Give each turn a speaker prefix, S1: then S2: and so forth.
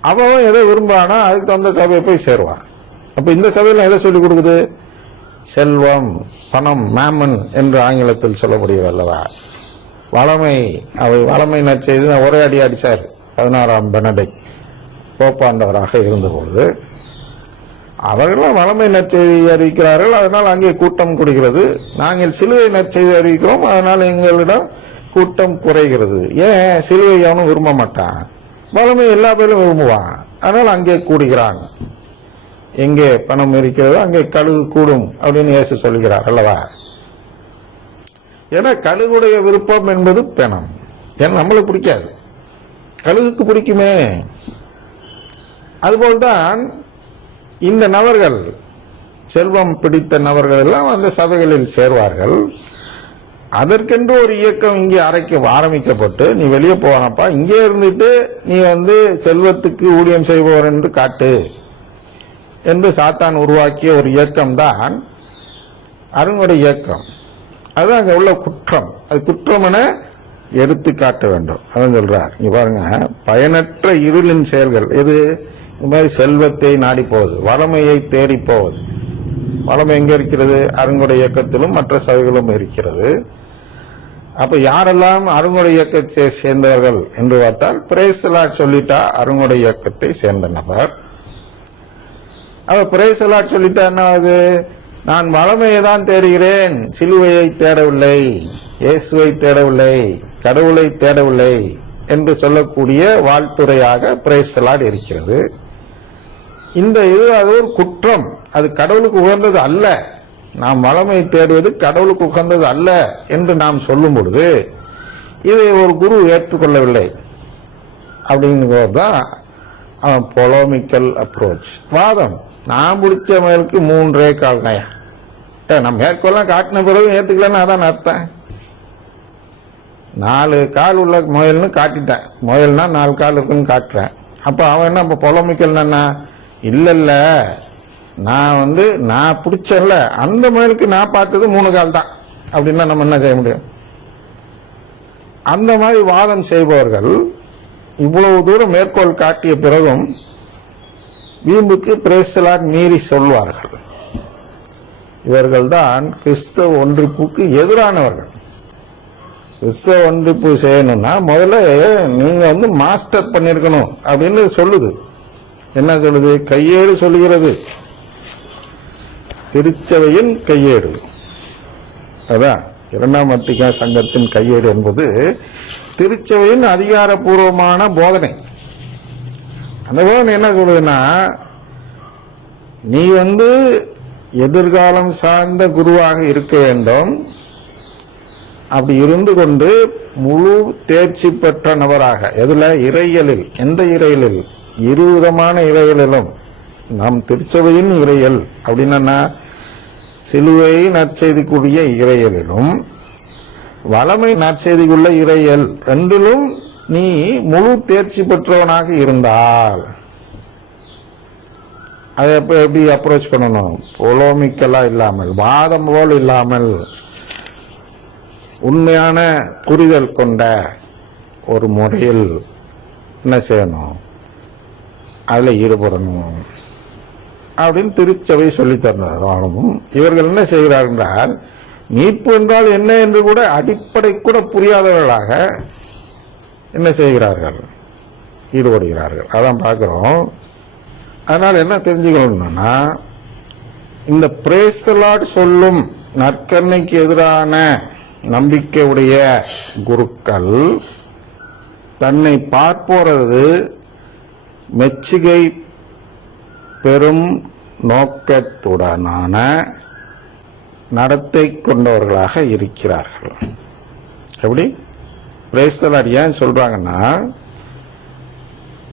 S1: அவன் எதை விரும்பானா அதுக்கு தகுந்த சபையை போய் சேருவான். அப்போ இந்த சபையில் எதை சொல்லிக் கொடுக்குது? செல்வம் பணம் மேமன் என்று ஆங்கிலத்தில் சொல்லப்படுகிறது அல்லவா? வளமை அவை வளமை நற்செய்து ஒரே அடி அடித்தார் பதினாறாம் பெனடிக் போப்பாண்டவராக இருந்தபொழுது அவர்களும் வளமை நற்செய்தி அறிவிக்கிறார்கள். அதனால் அங்கே கூட்டம் கொடுக்கிறது நாங்கள் சிலுவை நற்செய்தி அறிவிக்கிறோம். அதனால் எங்களிடம் கூட்டம் குறைகிறது. ஏன்? சிலுவை அவனும் விரும்ப மாட்டான். வளமை எல்லா பேரும் விரும்புவான் அதனால் அங்கே கூடுகிறாங்க. எங்கே பணம் இருக்கிறதோ அங்கே கழுகு கூடும் அப்படின்னு இயேசு சொல்கிறார் அல்லவா? ஏன்னா கழுகுடைய விருப்பம் என்பது பணம். ஏன்னா நம்மளுக்கு பிடிக்காது. கழுகுக்கு பிடிக்குமே. அதுபோல்தான் இந்த நபர்கள் செல்வம் பிடித்த நபர்கள் எல்லாம் அந்த சபைகளில் சேர்வார்கள். அதற்கென்று ஒரு இயக்கம் இங்கே அரைக்க ஆரம்பிக்கப்பட்டு நீ வெளியே போவானப்பா இங்கே இருந்துட்டு நீ வந்து செல்வத்துக்கு ஊழியம் செய்பவர் என்று காட்டு என்று சாத்தான் உருவாக்கிய ஒரு இயக்கம் தான் அருங்கொடை இயக்கம். அது அங்கே உள்ள குற்றம். அது குற்றம் என எடுத்து காட்ட வேண்டும். அதான் சொல்றார். இங்க பாருங்க பயனற்ற இருளின் செயல்கள். இது இந்த மாதிரி செல்வத்தை நாடி போவது வளமையை தேடி போவது வளம் எங்கே இருக்கிறது? அருங்கொடை இயக்கத்திலும் மற்ற சபைகளும் இருக்கிறது. அப்ப யாரெல்லாம் அருங்குடை இயக்கத்தை சேர்ந்தவர்கள் என்று பார்த்தால் பிரேசலா சொல்லிட்டா அருங்குடை இயக்கத்தை சேர்ந்த நபர். அவ பிரேசலாட் சொல்லிட்டா என்ன ஆகுது? நான் வளமையை தான் தேடுகிறேன் சிலுவையை தேடவில்லை இயேசுவை தேடவில்லை கடவுளை தேடவில்லை என்று சொல்லக்கூடிய வாழ்த்துறையாக பிரேசலாட் இருக்கிறது. இந்த இது அது ஒரு குற்றம். அது கடவுளுக்கு உகந்தது அல்ல. நாம் வளமை தேடுவது கடவுளுக்கு உகந்தது அல்ல என்று நாம் சொல்லும் பொழுது இதை ஒரு குரு ஏற்றுக்கொள்ளவில்லை. அப்படிங்கிறது தான் அவன் பொலோமிக்கல் அப்ரோச் வாதம். நான் பிடிச்ச மேலுக்கு மூன்றே கால் காயா ஏ நான் மேற்கொள்ளலாம் காட்டின பிறகு ஏற்றுக்கலன்னு அதான் அர்த்தம். நாலு கால் உள்ள முயல்னு காட்டிட்டேன். முயல்னா நாலு கால் இருக்குன்னு காட்டுறேன். அப்போ அவன் என்ன இப்போ பொலமிக்கல் என்ன? இல்லை இல்லை நான் வந்து நான் பிடிச்சல அந்த முயலுக்கு நான் பார்த்தது மூணு கால் தான். அப்படின்னா நம்ம என்ன செய்ய முடியும்? அந்த மாதிரி வாதம் செய்பவர்கள் இவ்வளவு தூரம் மேற்கோள் காட்டிய பிறகும் வீம்புக்கு பிரேசலாட் மீறி சொல்வார்கள். இவர்கள்தான் கிறிஸ்தவ ஒன்றிப்புக்கு எதிரானவர்கள். கிறிஸ்தவ ஒன்றிப்பு செய்யணும்னா முதல்ல நீங்க வந்து மாஸ்டர் பண்ணிருக்கணும் அப்படின்னு சொல்லுது. என்ன சொல்லுது? கையேடு சொல்லுகிறது. திருச்சபையின் கையேடு. அதான் இரண்டாம் அத்திகா சங்கத்தின் கையேடு என்பது திருச்சபையின் அதிகாரப்பூர்வமான போதனை. அந்த போதனை என்ன சொல்லுதுன்னா நீ வந்து எதிர்காலம் சார்ந்த குருவாக இருக்க வேண்டும். அப்படி இருந்து கொண்டு முழு தேர்ச்சி பெற்ற நபராக எதில்? இறையலில் எந்த இறையலில் இருவிதமான இறையலிலும் நம் திருச்சபையின் இறையல் அப்படின்னா சிலுவை நற்செய்திக்குரிய இறையலிலும் வளமை நற்செய்திக்குள்ள இறையல் ரெண்டிலும் நீ முழு தேர்ச்சி பெற்றவனாக இருந்தால். அதை எப்ப எப்படி அப்ரோச் பண்ணணும்? பொலோமிக்கலாக இல்லாமல் வாதம் போல் இல்லாமல் உண்மையான புரிதல் கொண்ட ஒரு முறையில் என்ன செய்யணும்? அதில் ஈடுபடணும். அப்படின்னு திருச்சபை சொல்லித் தரணும் இவர்கள் என்ன செய்கிறார்கள் என்றால் மீட்பு என்றால் என்ன என்று கூட அடிப்படை கூட புரியாதவர்களாக என்ன செய்கிறார்கள்? ஈடுபடுகிறார்கள். அதான் பார்க்குறோம். அதனால் என்ன தெரிஞ்சுக்கணும்னா இந்த பிரேஸ்தலாட் சொல்லும் நற்கருணைக்கு எதிரான நம்பிக்கையுடைய குருக்கள் தன்னை பார்ப்போறது மெச்சுகை பெரும் நோக்கத்துடனான நடத்தை கொண்டவர்களாக இருக்கிறார்கள். எப்படி? பிரேஸ்தலாட் ஏன் சொல்கிறாங்கன்னா